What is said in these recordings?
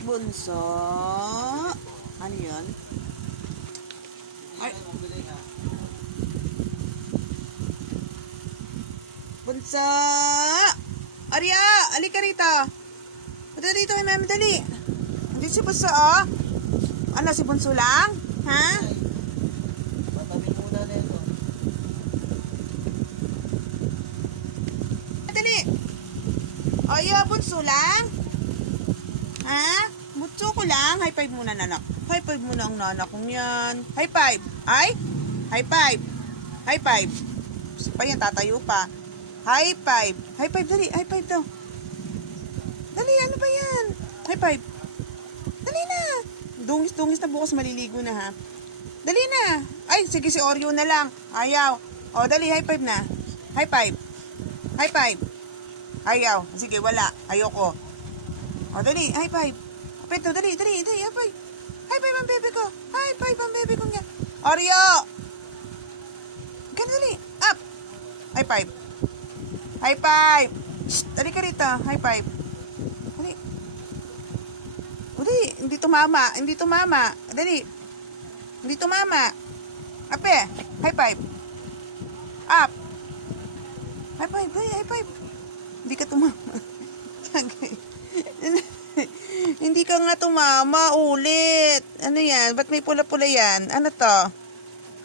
Bunso. Ano yun? Ay. Bunso! Arya! Alika rito! Punta dito kay mami, dali. Andito si Bunso, oh. Ano, si Bunso lang? Ha? Patabi muna na ito. Dali. Ah, Bunso lang? Ha? Bunso ko lang. High five muna, nanak. High five muna ang nanak kong yan. High five. Ay? High five. High five. Gusto pa yan, tatayo pa. High five. High five, dali. High five daw. Dali, ano ba yan? High five. Dali na. Dungis-dungis na bukas maliligo na ha. Dali na. Ay, sige si Oreo na lang. Ayaw. O, dali, high five na. High five. High five. Ayaw. Sige, wala. Ayoko. O, dali, high five. Peto, dali, dali, dali, high five. High five ang bebe ko. High five ang bebe ko niya. Oreo! Ganun, dali. Up. High five. High five. Shh, dali ka rito. High five. Dali. Dali. Hindi tumama. Hindi tumama. Dali. Hindi tumama. Ape. High five. Up. High five. Dali, high five. Hindi ka tumama. Hindi ka nga tumama. Ulit. Ano yan? Ba't may pula-pula yan? Ano to?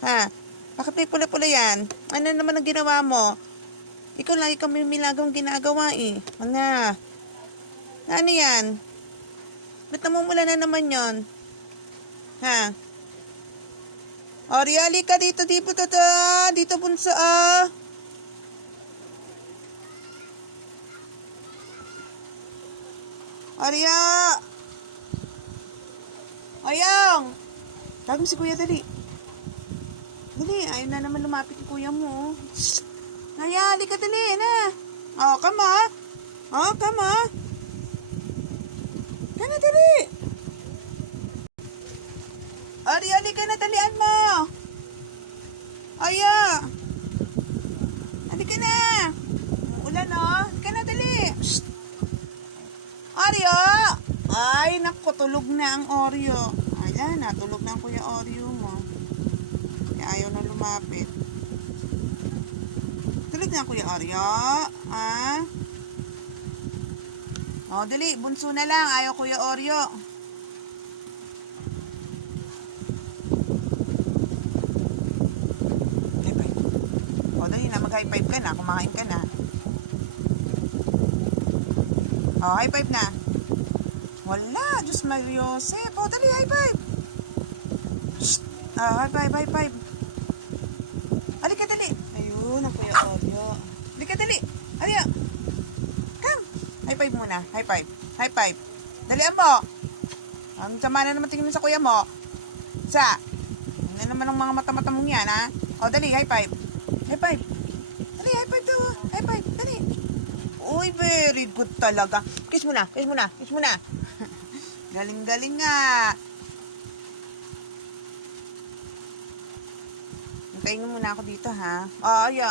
Ha? Bakit may pula-pula yan? Ano naman ang ginawa mo? Ikaw lang, ikaw may milagong ginagawa eh. Ano? Ano yan? Ba't namumula na naman yon? Ha? Oriali ka dito, dito, dito, dito bunso, ah. Arya! Ayang! Tawag mo si kuya, dali. Dali, ayun na naman lumapit yung kuya mo. Naya, ka dali, na. Oh, on. Oh, on. Kana, dali. Ari, ali ka na, dalian mo. Aya. Ali ka na. Ulan, oh. Ali ka na, dali. Shh. Oreo! Ay, naku, na ang Oreo. Ayan, natulog na ang kuya Oreo mo. Kaya ayaw na lumapit. Tulog na kuya Oreo. Ah? O, dali, bunso na lang. Ayaw kuya Oreo. O, dali na, mag-high five ka na. Kumakain ka na. O, high five na. Wala, Diyos Mario Joseph. O, dali, high five. Shh. Ah, high five, high five. Halika, dali. Ayun, ang kuya Oreo. Halika, dali. Halika. Come. High five muna. High five. High five. Dalian mo. Ang sama na naman tingin sa kuya mo. Sa. Ano naman ang mga mata-mata mong yan, ha? O, dali, high five. High five. Dali, high five daw. High five. Dali. Uy, very good talaga. Kiss mo na. Kiss mo na. Kiss mo na. Galing-galing nga. Mo muna ako dito, ha? Oh, yeah.